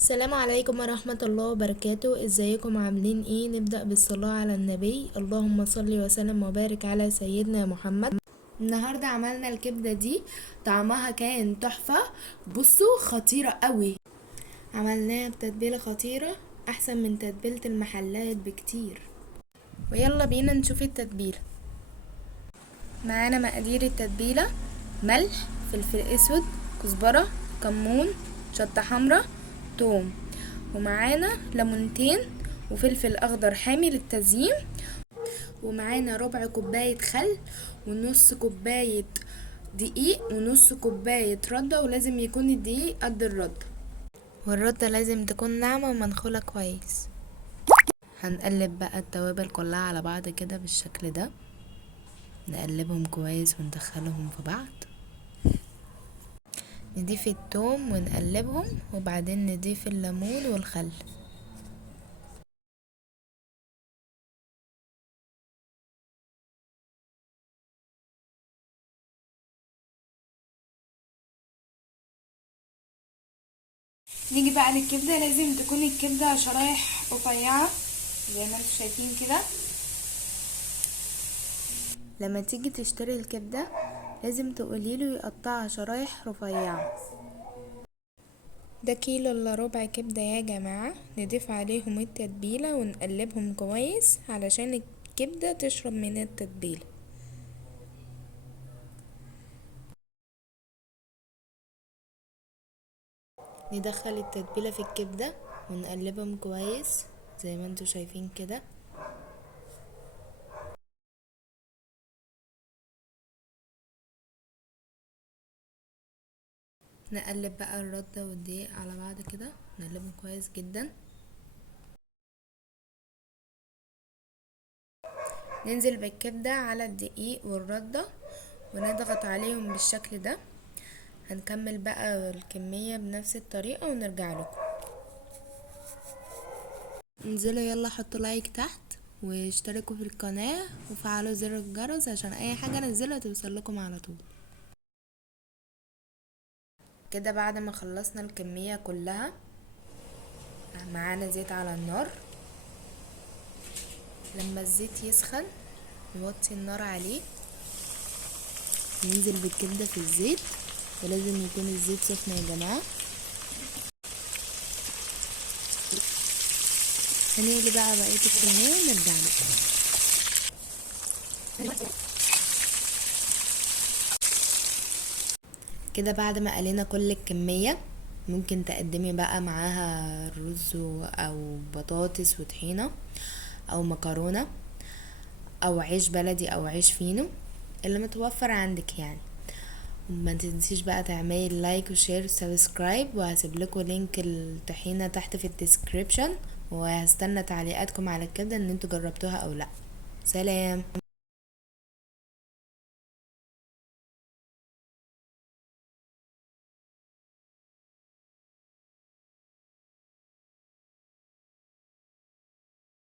السلام عليكم ورحمة الله وبركاته. ازيكم عاملين ايه؟ نبدأ بالصلاة على النبي. اللهم صل وسلم وبارك على سيدنا محمد. النهاردة عملنا الكبدة دي، طعمها كان تحفة. بصوا خطيرة قوي. عملناها بتتبيلة خطيرة، احسن من تتبيلة المحلات بكتير. ويلا بينا نشوف التتبيلة. معانا مقادير التتبيلة: ملح، فلفل اسود، كزبرة، كمون، شطة حمرا، توم، ومعانا ليمونتين وفلفل اخضر حامي للتزيين، ومعانا ربع كوباية خل، ونص كوباية دقيق، ونص كوباية ردة، ولازم يكون الدقيق قد الردة، والردة لازم تكون ناعمة ومنخولة كويس. هنقلب بقى التوابل كلها على بعض كده بالشكل ده، نقلبهم كويس وندخلهم في بعض. نضيف التوم ونقلبهم، وبعدين نضيف الليمون والخل. نيجي بقى للكبدة، لازم تكون الكبدة شرايح رفيعة زي ما انتوا شايفين كده. لما تيجي تشتري الكبدة لازم تقوليله يقطعها شرايح رفيعة. ده كيلو الا ربع كبدة يا جماعة. نضيف عليهم التتبيلة ونقلبهم كويس علشان الكبدة تشرب من التتبيلة. ندخل التتبيلة في الكبدة ونقلبهم كويس زي ما انتوا شايفين كده. نقلب بقى الردة والدقيق على بعض كده، نقلبهم كويس جدا. ننزل بالكبدة على الدقيق والردة ونضغط عليهم بالشكل ده. هنكمل بقى الكمية بنفس الطريقة ونرجع لكم. انزلوا يلا، حطوا لايك تحت واشتركوا في القناة وفعلوا زر الجرس عشان اي حاجة انزلها توصل لكم على طول. كده بعد ما خلصنا الكمية كلها، معانا زيت على النار. لما الزيت يسخن نوطي النار عليه، ننزل بالكبدة في الزيت، ولازم يكون الزيت سخن يا جماعة. هنقلي بقى بقية الكمية ونرجع لكم. كده بعد ما قلينا كل الكمية، ممكن تقدمي بقى معاها رز او بطاطس وطحينة او مكرونة او عيش بلدي او عيش فينو اللي متوفر عندك يعني. وما تنسيش بقى تعملي لايك وشير وسبسكرايب، وهسيب لكم لينك الطحينة تحت في الديسكريبشن، وهستنى تعليقاتكم على الكبدة ان انتوا جربتوها او لا. سلام.